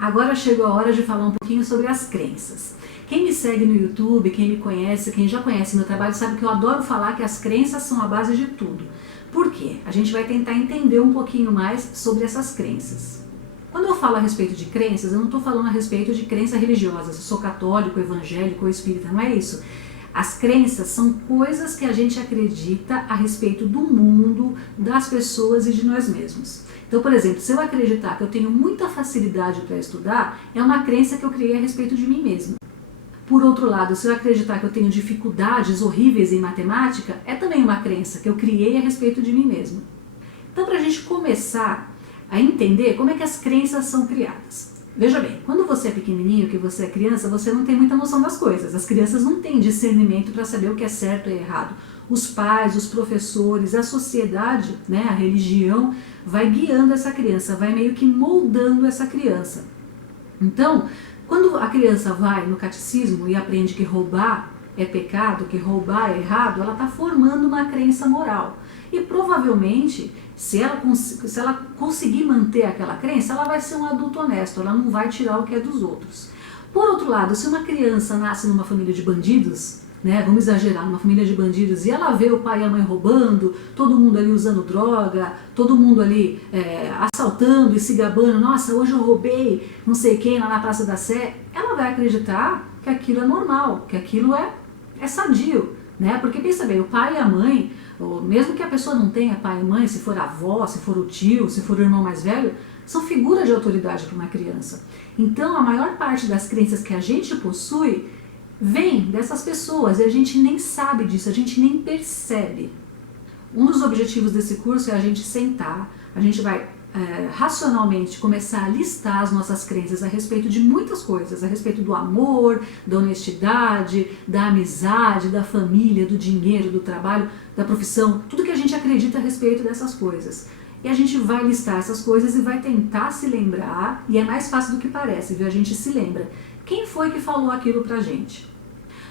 Agora chegou a hora de falar um pouquinho sobre as crenças. Quem me segue no YouTube, quem me conhece, quem já conhece meu trabalho, sabe que eu adoro falar que as crenças são a base de tudo. Por quê? A gente vai tentar entender um pouquinho mais sobre essas crenças. Quando eu falo a respeito de crenças, eu não estou falando a respeito de crença religiosa, se eu sou católico, evangélico ou espírita, não é isso. As crenças são coisas que a gente acredita a respeito do mundo, das pessoas e de nós mesmos. Então, por exemplo, se eu acreditar que eu tenho muita facilidade para estudar, é uma crença que eu criei a respeito de mim mesma. Por outro lado, se eu acreditar que eu tenho dificuldades horríveis em matemática, é também uma crença que eu criei a respeito de mim mesma. Então, para a gente começar a entender como é que as crenças são criadas. Veja bem, quando você é pequenininho, que você é criança, você não tem muita noção das coisas. As crianças não têm discernimento para saber o que é certo e errado. Os pais, os professores, a sociedade, né, a religião, vai guiando essa criança, vai meio que moldando essa criança. Então, quando a criança vai no catecismo e aprende que roubar é pecado, que roubar é errado, ela está formando uma crença moral. E provavelmente, se ela conseguir manter aquela crença, ela vai ser um adulto honesto, ela não vai tirar o que é dos outros. Por outro lado, se uma criança nasce numa família de bandidos, né, vamos exagerar, numa família de bandidos, e ela vê o pai e a mãe roubando, todo mundo ali usando droga, todo mundo ali assaltando e se gabando, nossa, hoje eu roubei não sei quem lá na Praça da Sé, ela vai acreditar que aquilo é normal, que aquilo é sadio, né? Porque pensa bem, o pai e a mãe, ou mesmo que a pessoa não tenha pai e mãe, se for a avó, se for o tio, se for o irmão mais velho, são figuras de autoridade para uma criança. Então a maior parte das crenças que a gente possui vem dessas pessoas e a gente nem sabe disso, a gente nem percebe. Um dos objetivos desse curso é a gente sentar, a gente vai racionalmente começar a listar as nossas crenças a respeito de muitas coisas, a respeito do amor, da honestidade, da amizade, da família, do dinheiro, do trabalho, da profissão, tudo que a gente acredita a respeito dessas coisas. E a gente vai listar essas coisas e vai tentar se lembrar, e é mais fácil do que parece, viu? A gente se lembra. Quem foi que falou aquilo pra gente?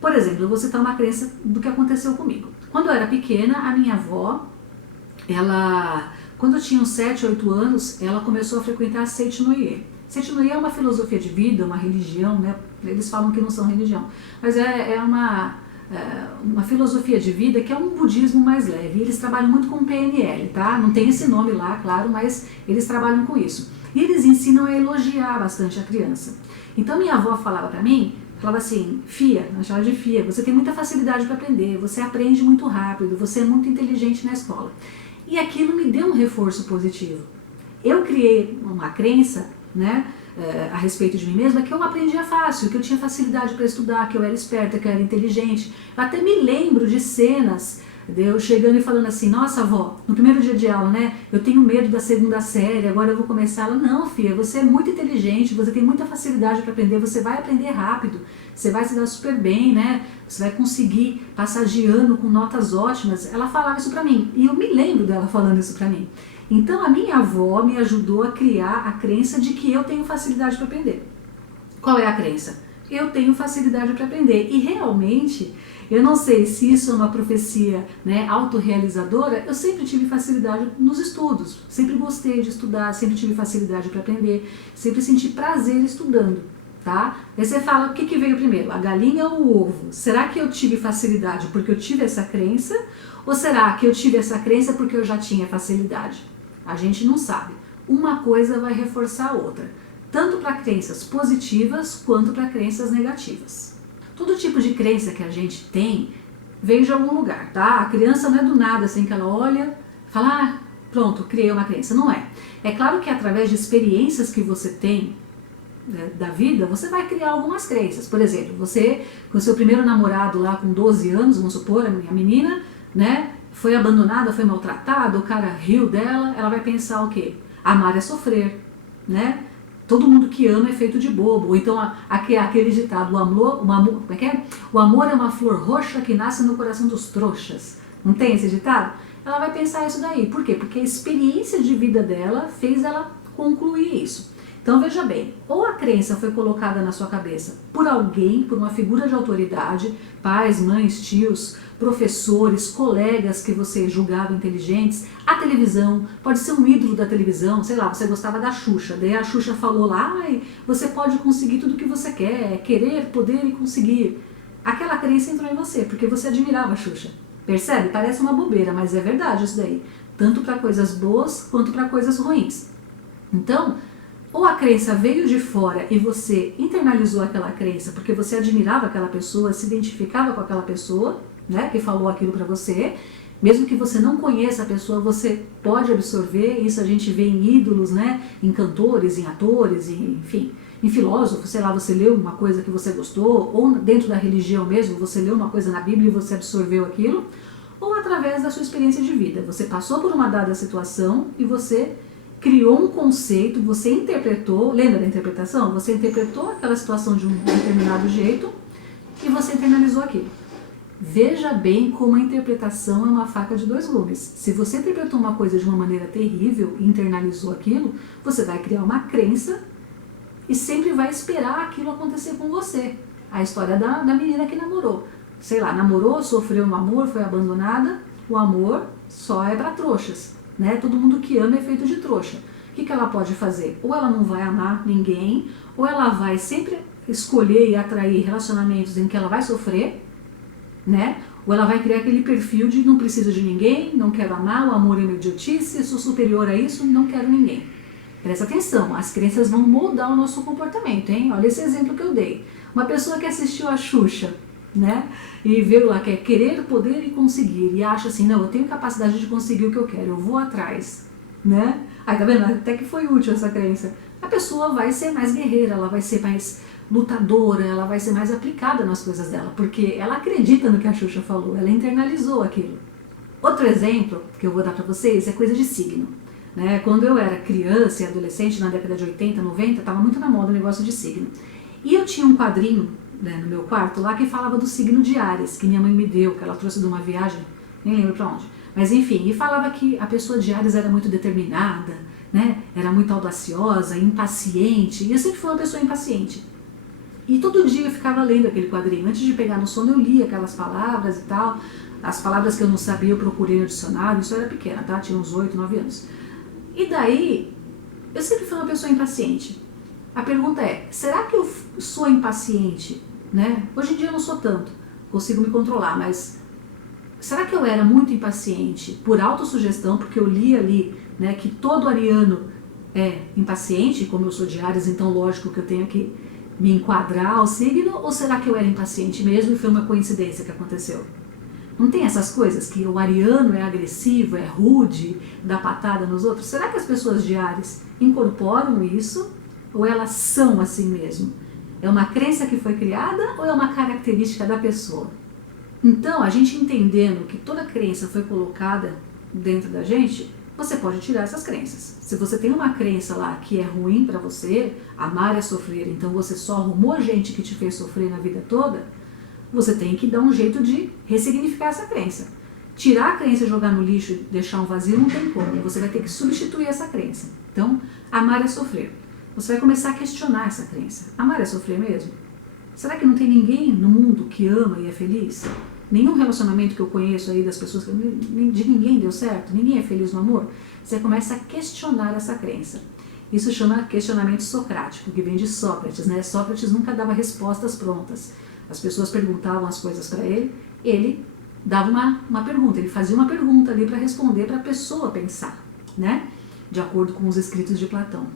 Por exemplo, eu vou citar uma crença do que aconteceu comigo. Quando eu era pequena, a minha avó, quando eu tinha uns 7, 8 anos, ela começou a frequentar a Seitinoye. Seitinoye é uma filosofia de vida, uma religião, né? Eles falam que não são religião, mas é uma filosofia de vida que é um budismo mais leve. Eles trabalham muito com PNL, tá? Não tem esse nome lá, claro, mas eles trabalham com isso. E eles ensinam a elogiar bastante a criança. Então minha avó falava pra mim, falava assim, Fia, eu chamava de Fia, você tem muita facilidade para aprender, você aprende muito rápido, você é muito inteligente na escola. E aquilo me deu um reforço positivo. Eu criei uma crença, né, a respeito de mim mesma, que eu aprendia fácil, que eu tinha facilidade para estudar, que eu era esperta, que eu era inteligente. Eu até me lembro de cenas de eu chegando e falando assim, nossa avó, no primeiro dia de aula, né, eu tenho medo da segunda série, agora eu vou começar. Ela, não filha, você é muito inteligente, você tem muita facilidade para aprender, você vai aprender rápido, você vai se dar super bem, né, você vai conseguir passar de ano com notas ótimas. Ela falava isso para mim, e eu me lembro dela falando isso para mim. Então a minha avó me ajudou a criar a crença de que eu tenho facilidade para aprender. Qual é a crença? Eu tenho facilidade para aprender, e realmente, eu não sei se isso é uma profecia, né, autorrealizadora, eu sempre tive facilidade nos estudos, sempre gostei de estudar, sempre tive facilidade para aprender, sempre senti prazer estudando, tá? Aí você fala, o que veio primeiro, a galinha ou o ovo? Será que eu tive facilidade porque eu tive essa crença, ou será que eu tive essa crença porque eu já tinha facilidade? A gente não sabe. Uma coisa vai reforçar a outra, tanto para crenças positivas quanto para crenças negativas. Todo tipo de crença que a gente tem veio de algum lugar, tá? A criança não é do nada, assim, que ela olha, fala, pronto, criei uma crença. Não é. É claro que através de experiências que você tem, né, da vida, você vai criar algumas crenças. Por exemplo, você, com seu primeiro namorado lá com 12 anos, vamos supor, a minha menina, né, foi abandonada, foi maltratada, o cara riu dela, ela vai pensar o quê? Amar é sofrer, né? Todo mundo que ama é feito de bobo. Ou então aquele ditado, o amor é uma flor roxa que nasce no coração dos trouxas. Não tem esse ditado? Ela vai pensar isso daí. Por quê? Porque a experiência de vida dela fez ela concluir isso. Então Então veja bem, ou a crença foi colocada na sua cabeça por alguém, por uma figura de autoridade, pais, mães, tios, professores, colegas que você julgava inteligentes, a televisão, pode ser um ídolo da televisão, sei lá, você gostava da Xuxa, daí a Xuxa falou lá, ai, você pode conseguir tudo o que você quer, querer, poder e conseguir. Aquela crença entrou em você, porque você admirava a Xuxa. Percebe? Parece uma bobeira, mas é verdade isso daí. Tanto para coisas boas quanto para coisas ruins. Então, ou a crença veio de fora e você internalizou aquela crença porque você admirava aquela pessoa, se identificava com aquela pessoa, né, que falou aquilo para você. Mesmo que você não conheça a pessoa, você pode absorver. Isso a gente vê em ídolos, né, em cantores, em atores, enfim, em filósofos. Sei lá, você leu uma coisa que você gostou, ou dentro da religião mesmo, você leu uma coisa na Bíblia e você absorveu aquilo, ou através da sua experiência de vida. Você passou por uma dada situação e você criou um conceito, você interpretou, lembra da interpretação? Você interpretou aquela situação de um determinado jeito e você internalizou aquilo. Veja bem como a interpretação é uma faca de dois gumes. Se você interpretou uma coisa de uma maneira terrível e internalizou aquilo, você vai criar uma crença e sempre vai esperar aquilo acontecer com você. A história da menina que namorou. Sei lá, namorou, sofreu um amor, foi abandonada. O amor só é para trouxas, né? Todo mundo que ama é feito de trouxa. O que ela pode fazer? Ou ela não vai amar ninguém, ou ela vai sempre escolher e atrair relacionamentos em que ela vai sofrer, né? Ou ela vai criar aquele perfil de não preciso de ninguém, não quero amar, o amor é uma idiotice, sou superior a isso, não quero ninguém. Presta atenção, as crenças vão moldar o nosso comportamento, hein? Olha esse exemplo que eu dei. Uma pessoa que assistiu a Xuxa, né? E veio lá, quer querer, poder e conseguir, e acha assim, não, eu tenho capacidade de conseguir o que eu quero, eu vou atrás, né? Aí tá vendo? Até que foi útil essa crença. A pessoa vai ser mais guerreira, ela vai ser mais lutadora, ela vai ser mais aplicada nas coisas dela, porque ela acredita no que a Xuxa falou, ela internalizou aquilo. Outro exemplo que eu vou dar pra vocês é coisa de signo, né? Quando eu era criança e adolescente, na década de 80, 90, tava muito na moda o negócio de signo. E eu tinha um quadrinho, né, no meu quarto lá que falava do signo de Áries, que minha mãe me deu, que ela trouxe de uma viagem, nem lembro pra onde. Mas enfim, e falava que a pessoa de Áries era muito determinada, né? Era muito audaciosa, impaciente, e eu sempre fui uma pessoa impaciente. E todo dia eu ficava lendo aquele quadrinho. Antes de pegar no sono, eu lia aquelas palavras e tal. As palavras que eu não sabia, eu procurei no dicionário. Isso eu era pequena, tá? Tinha uns 8, 9 anos. E daí, eu sempre fui uma pessoa impaciente. A pergunta é, será que eu sou impaciente, né? Hoje em dia eu não sou tanto, consigo me controlar, mas será que eu era muito impaciente por autossugestão, porque eu li ali, né, que todo ariano é impaciente, como eu sou de Áries, então lógico que eu tenho que me enquadrar ao signo, ou será que eu era impaciente mesmo e foi uma coincidência que aconteceu? Não tem essas coisas que o ariano é agressivo, é rude, dá patada nos outros? Será que as pessoas de Áries incorporam isso ou elas são assim mesmo? É uma crença que foi criada ou é uma característica da pessoa? Então, a gente entendendo que toda crença foi colocada dentro da gente, você pode tirar essas crenças. Se você tem uma crença lá que é ruim pra você, amar é sofrer, então você só arrumou gente que te fez sofrer na vida toda, você tem que dar um jeito de ressignificar essa crença. Tirar a crença e jogar no lixo e deixar um vazio não tem como, você vai ter que substituir essa crença. Então, amar é sofrer. Você vai começar a questionar essa crença. Amar é sofrer mesmo? Será que não tem ninguém no mundo que ama e é feliz? Nenhum relacionamento que eu conheço aí das pessoas, de ninguém deu certo? Ninguém é feliz no amor? Você começa a questionar essa crença. Isso chama questionamento socrático, que vem de Sócrates, né? Sócrates nunca dava respostas prontas. As pessoas perguntavam as coisas para ele dava uma pergunta, ele fazia uma pergunta ali para responder, para a pessoa pensar, né? De acordo com os escritos de Platão.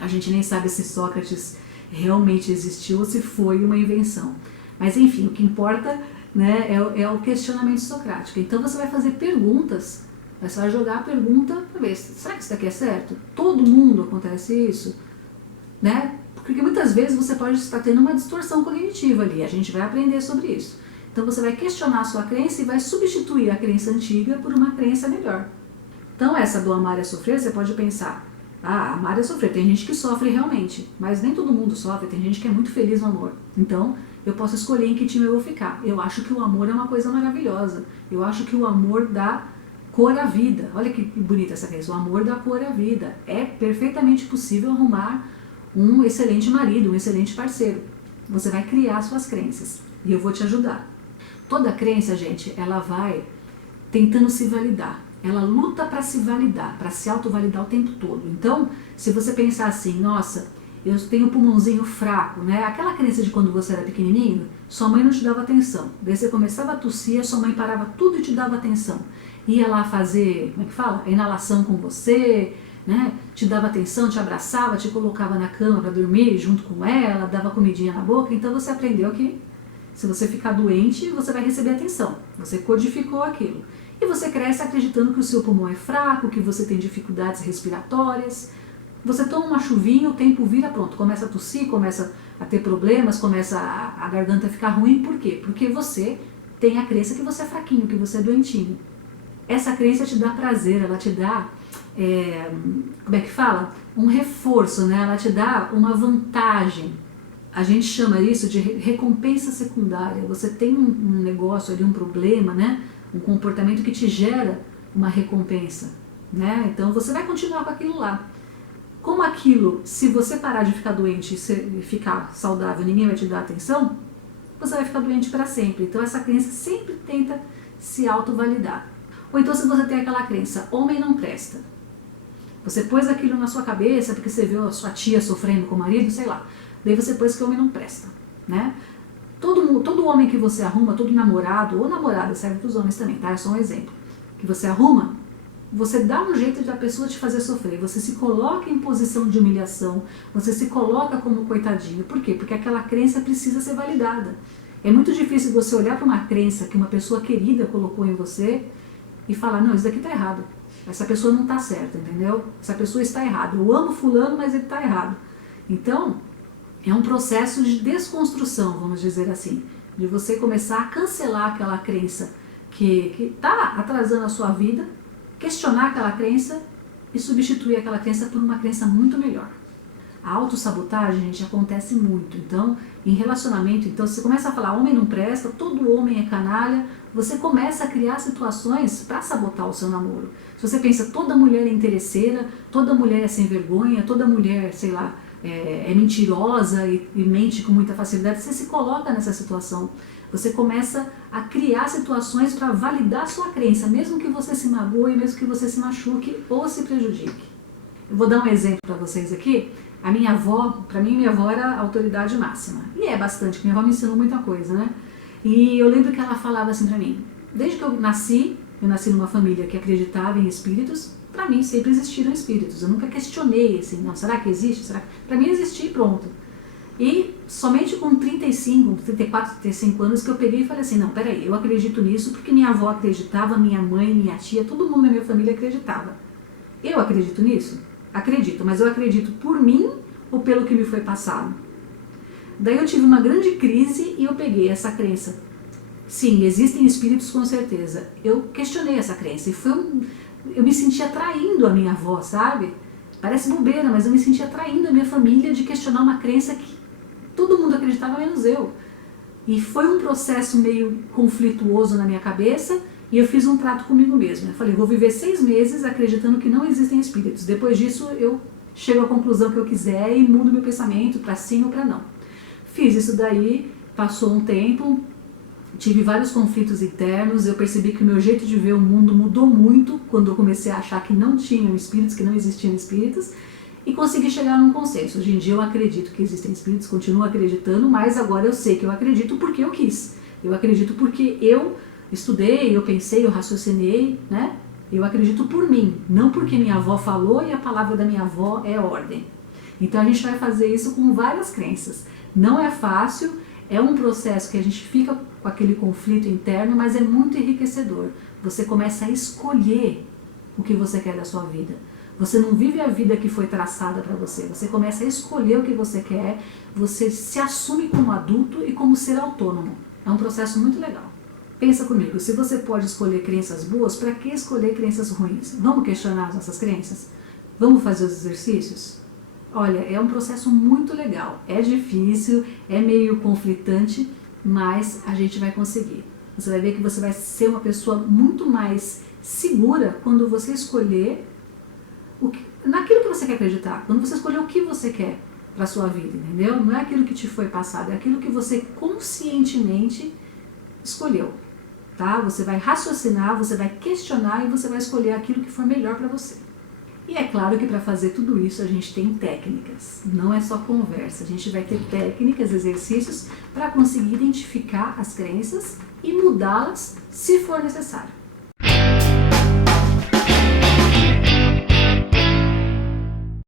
A gente nem sabe se Sócrates realmente existiu ou se foi uma invenção. Mas enfim, o que importa, né, é o questionamento socrático. Então você vai fazer perguntas, você vai jogar a pergunta para ver, será que isso daqui é certo? Todo mundo acontece isso? Né? Porque muitas vezes você pode estar tendo uma distorção cognitiva ali, a gente vai aprender sobre isso. Então você vai questionar a sua crença e vai substituir a crença antiga por uma crença melhor. Então essa do amar é sofrer, você pode pensar, amar é sofrer, tem gente que sofre realmente, mas nem todo mundo sofre, tem gente que é muito feliz no amor. Então eu posso escolher em que time eu vou ficar. Eu acho que o amor é uma coisa maravilhosa, eu acho que o amor dá cor à vida. Olha que bonita essa crença, o amor dá cor à vida. É perfeitamente possível arrumar um excelente marido, um excelente parceiro. Você vai criar suas crenças e eu vou te ajudar. Toda crença, gente, ela vai tentando se validar. Ela luta para se validar, para se autovalidar o tempo todo. Então, se você pensar assim, nossa, eu tenho um pulmãozinho fraco, né? Aquela crença de quando você era pequenininho, sua mãe não te dava atenção. Daí você começava a tossir, a sua mãe parava tudo e te dava atenção. Ia lá fazer, como é que fala? A inalação com você, né? Te dava atenção, te abraçava, te colocava na cama para dormir junto com ela, dava comidinha na boca. Então você aprendeu que se você ficar doente, você vai receber atenção. Você codificou aquilo. E você cresce acreditando que o seu pulmão é fraco, que você tem dificuldades respiratórias. Você toma uma chuvinha, o tempo vira, pronto, começa a tossir, começa a ter problemas, começa a garganta ficar ruim. Por quê? Porque você tem a crença que você é fraquinho, que você é doentinho. Essa crença te dá prazer, ela te dá, como é que fala? Um reforço, né? Ela te dá uma vantagem. A gente chama isso de recompensa secundária. Você tem um negócio ali, um problema, né? Um comportamento que te gera uma recompensa, né? Então você vai continuar com aquilo lá. Como aquilo, se você parar de ficar doente e ficar saudável, ninguém vai te dar atenção, você vai ficar doente para sempre. Então essa crença sempre tenta se autovalidar. Ou então se você tem aquela crença, homem não presta. Você pôs aquilo na sua cabeça porque você viu a sua tia sofrendo com o marido, sei lá. Daí você pôs que homem não presta, né? Todo homem que você arruma, todo namorado ou namorada, serve para os homens também, tá? É só um exemplo. Que você arruma, você dá um jeito de a pessoa te fazer sofrer. Você se coloca em posição de humilhação, você se coloca como coitadinho. Por quê? Porque aquela crença precisa ser validada. É muito difícil você olhar para uma crença que uma pessoa querida colocou em você e falar, não, isso daqui tá errado. Essa pessoa não tá certa, entendeu? Essa pessoa está errada. Eu amo fulano, mas ele tá errado. Então, é um processo de desconstrução, vamos dizer assim, de você começar a cancelar aquela crença que está atrasando a sua vida, questionar aquela crença e substituir aquela crença por uma crença muito melhor. A autossabotagem, gente, acontece muito. Então, em relacionamento, então, se você começa a falar homem não presta, todo homem é canalha, você começa a criar situações para sabotar o seu namoro. Se você pensa, toda mulher é interesseira, toda mulher é sem vergonha, toda mulher, sei lá, é mentirosa e mente com muita facilidade, você se coloca nessa situação. Você começa a criar situações para validar sua crença, mesmo que você se magoe, mesmo que você se machuque ou se prejudique. Eu vou dar um exemplo para vocês aqui. A minha avó, para mim, minha avó era a autoridade máxima. E é bastante, minha avó me ensinou muita coisa, né? E eu lembro que ela falava assim para mim, desde que eu nasci numa família que acreditava em espíritos. Para mim sempre existiram espíritos, eu nunca questionei assim, não, será que existe? Será que... Para mim existia e pronto. E somente com 34, 35 anos que eu peguei e falei assim, não, peraí, eu acredito nisso porque minha avó acreditava, minha mãe, minha tia, todo mundo na minha família acreditava. Eu acredito nisso? Acredito, mas eu acredito por mim ou pelo que me foi passado? Daí eu tive uma grande crise e eu peguei essa crença. Sim, existem espíritos com certeza. Eu questionei essa crença e eu me sentia traindo a minha avó, sabe? Parece bobeira, mas eu me sentia traindo a minha família de questionar uma crença que todo mundo acreditava, menos eu. E foi um processo meio conflituoso na minha cabeça e eu fiz um trato comigo mesma. Eu falei, vou viver 6 meses acreditando que não existem espíritos. Depois disso, eu chego à conclusão que eu quiser e mudo meu pensamento para sim ou para não. Fiz isso daí, passou um tempo, tive vários conflitos internos, eu percebi que o meu jeito de ver o mundo mudou muito quando eu comecei a achar que não tinham espíritos, que não existiam espíritos, e consegui chegar num consenso. Hoje em dia eu acredito que existem espíritos, continuo acreditando, mas agora eu sei que eu acredito porque eu quis. Eu acredito porque eu estudei, eu pensei, eu raciocinei, né? Eu acredito por mim, não porque minha avó falou e a palavra da minha avó é ordem. Então a gente vai fazer isso com várias crenças. Não é fácil, é um processo que a gente fica com aquele conflito interno, mas é muito enriquecedor. Você começa a escolher o que você quer da sua vida. Você não vive a vida que foi traçada para você. Você começa a escolher o que você quer, você se assume como adulto e como ser autônomo. É um processo muito legal. Pensa comigo, se você pode escolher crenças boas, para que escolher crenças ruins? Vamos questionar as nossas crenças? Vamos fazer os exercícios? Olha, é um processo muito legal. É difícil, é meio conflitante, mas a gente vai conseguir. Você vai ver que você vai ser uma pessoa muito mais segura quando você escolher naquilo que você quer acreditar, quando você escolher o que você quer para sua vida, entendeu? Não é aquilo que te foi passado, é aquilo que você conscientemente escolheu, tá? Você vai raciocinar, você vai questionar e você vai escolher aquilo que for melhor para você. E é claro que para fazer tudo isso a gente tem técnicas, não é só conversa, a gente vai ter técnicas, exercícios para conseguir identificar as crenças e mudá-las se for necessário.